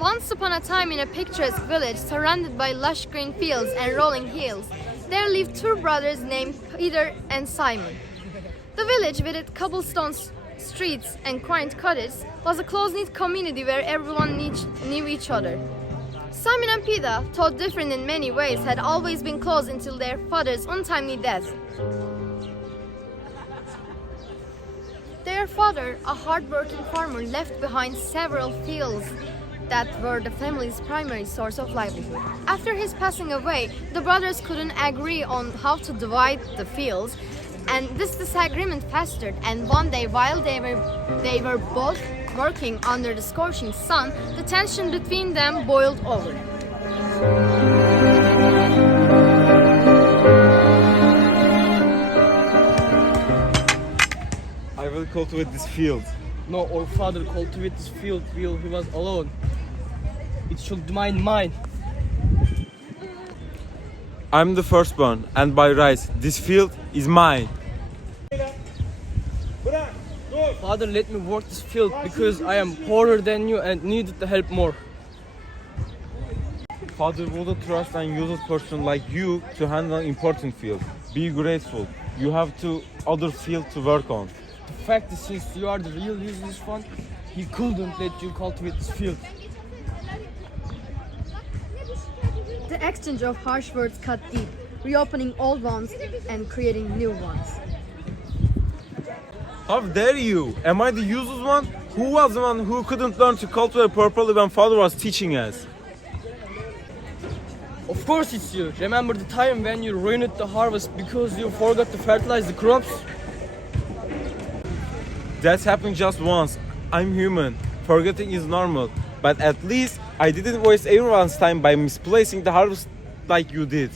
Once upon a time, in a picturesque village surrounded by lush green fields and rolling hills, there lived two brothers named Peter and Simon. The village, with its cobblestone streets and quaint cottages, was a close-knit community where everyone knew each other. Simon and Peter, though different in many ways, had always been close until their father's untimely death. Their father, a hard-working farmer, left behind several fields that were the family's primary source of livelihood. After his passing away, the brothers couldn't agree on how to divide the fields, and this disagreement festered, and one day while they were both working under the scorching sun, the tension between them boiled over. I will cultivate this field. No, our father cultivated this field while he was alone. It should be mine. I'm the firstborn, and by rights, this field is mine. Father, let me work this field because I am poorer than you and needed the help more. Father would a trust and useless person like you to handle important field. Be grateful. You have two other fields to work on. The fact is, since you are the real useless one, he couldn't let you cultivate this field. The exchange of harsh words cut deep, reopening old ones and creating new ones. How dare you? Am I the useless one? Who was the one who couldn't learn to cultivate properly when father was teaching us? Of course it's you. Remember the time when you ruined the harvest because you forgot to fertilize the crops? That's happened just once. I'm human. Forgetting is normal. But at least I didn't waste everyone's time by misplacing the harvest like you did.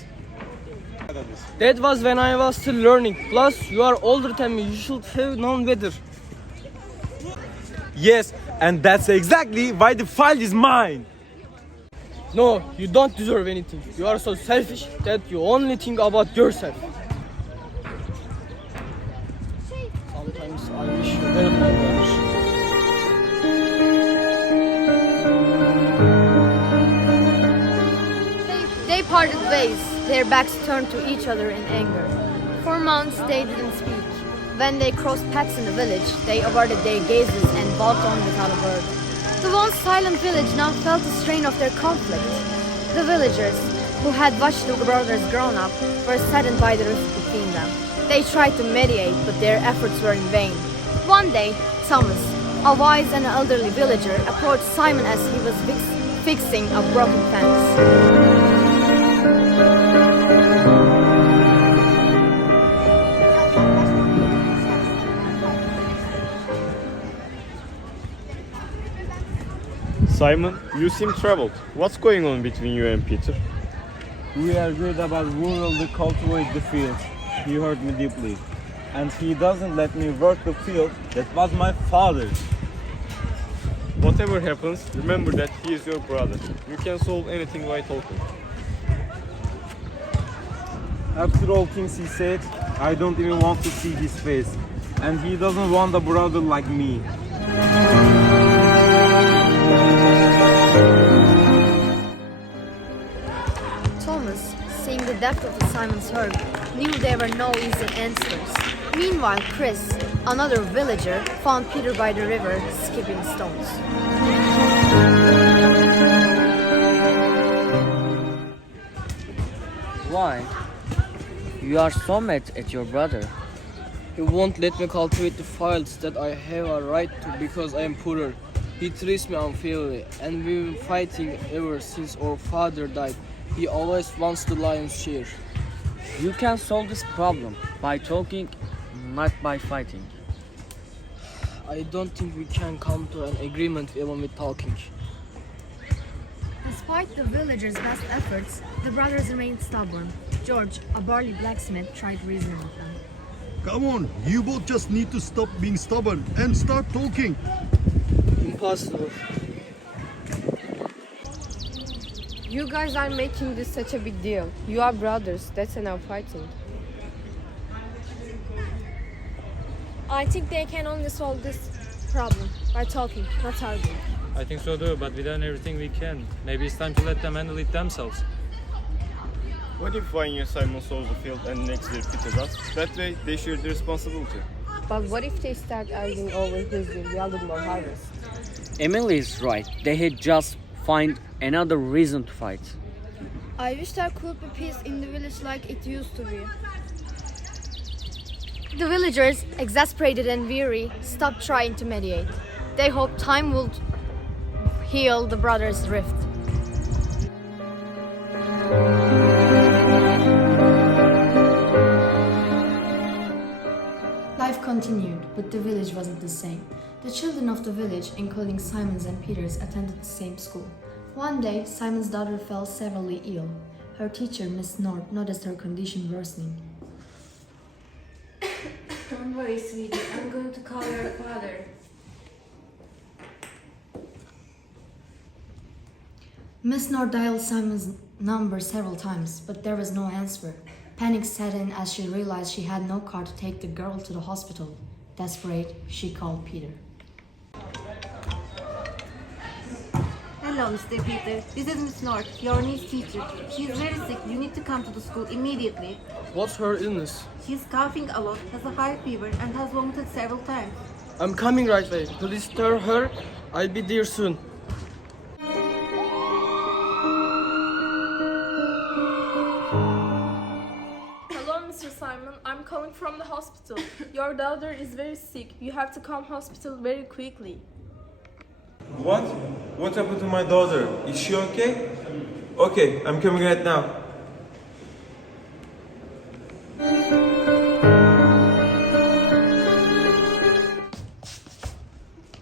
That was when I was still learning. Plus, you are older than me. You should have known better. Yes, and that's exactly why the file is mine. No, you don't deserve anything. You are so selfish that you only think about yourself. Sometimes I wish you were my brother. They parted ways, their backs turned to each other in anger. For months they didn't speak. When they crossed paths in the village, they averted their gazes and walked on without a word. The once silent village now felt the strain of their conflict. The villagers, who had watched the brothers grown up, were saddened by the rift between them. They tried to mediate, but their efforts were in vain. One day, Thomas, a wise and elderly villager, approached Simon as he was fixing a broken fence. Simon, you seem troubled. What's going on between you and Peter? We agreed about who will cultivate the field. He hurt me deeply. And he doesn't let me work the field that was my father's. Whatever happens, remember that he is your brother. You can solve anything by talking. After all things he said, I don't even want to see his face. And he doesn't want a brother like me. Thomas, seeing the depth of Simon's hurt, knew there were no easy answers. Meanwhile, Chris, another villager, found Peter by the river, skipping stones. Why? You are so mad at your brother. He won't let me cultivate the fields that I have a right to because I am poorer. He treats me unfairly, and we've been fighting ever since our father died. He always wants the lion's share. You can solve this problem by talking, not by fighting. I don't think we can come to an agreement even with talking. Despite the villagers' best efforts, the brothers remained stubborn. George, a burly blacksmith, tried reasoning with them. Come on, you both just need to stop being stubborn and start talking. Impossible. You guys are making this such a big deal. You are brothers, that's enough fighting. I think they can only solve this problem by talking, not arguing. I think so too, but we've done everything we can. Maybe it's time to let them handle it themselves. What if 1 year Simon solves the field and next year Peter does? That way they share the responsibility. But what if they start arguing over who's the valuable harvest? Emily is right. They had just find another reason to fight. I wish there could be peace in the village like it used to be. The villagers, exasperated and weary, stopped trying to mediate. They hoped time would heal the brothers' rift. Life continued, but the village wasn't the same. The children of the village, including Simon's and Peter's, attended the same school. One day, Simon's daughter fell severely ill. Her teacher, Miss North, noticed her condition worsening. Don't worry, sweetie. I'm going to call your father. Miss North dialed Simon's number several times, but there was no answer. Panic set in as she realized she had no car to take the girl to the hospital. Desperate, she called Peter. Hello, Mr. Peter. This is Miss North, your niece teacher. She's very sick. You need to come to the school immediately. What's her illness? She's coughing a lot, has a high fever, and has vomited several times. I'm coming right away. Please tell her I'll be there soon. Hello, Mr. Simon. I'm calling from the hospital. Your daughter is very sick. You have to come hospital very quickly. What? What happened to my daughter? Is she okay? Okay, I'm coming right now.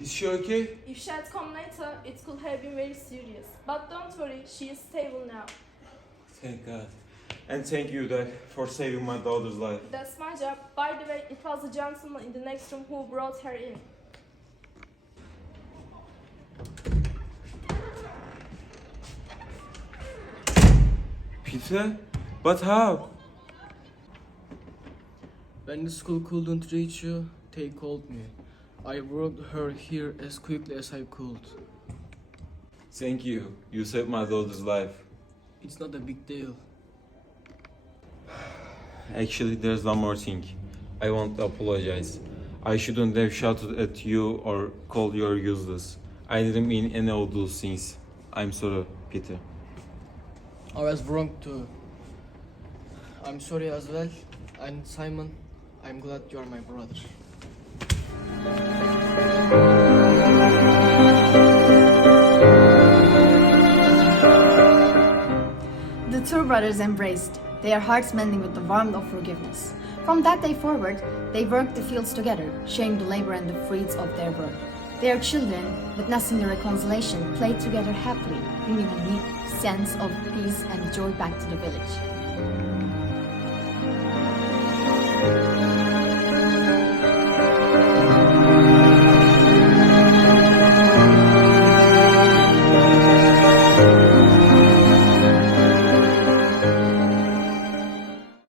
Is she okay? If she had come later, it could have been very serious. But don't worry, she is stable now. Thank God. And thank you, Dad, for saving my daughter's life. That's my job. By the way, it was the gentleman in the next room who brought her in. Peter? But how? When the school couldn't reach you, they called me. I brought her here as quickly as I could. Thank you. You saved my daughter's life. It's not a big deal. Actually, there's one more thing. I want to apologize. I shouldn't have shouted at you or called you useless. I didn't mean any of those things. I'm sorry, Peter. I was wrong too. I'm sorry as well. And Simon, I'm glad you are my brother. The two brothers embraced, their hearts mending with the warmth of forgiveness. From that day forward, they worked the fields together, sharing the labor and the fruits of their work. Their children, witnessing the reconciliation, played together happily, bringing a new sense of peace and joy back to the village.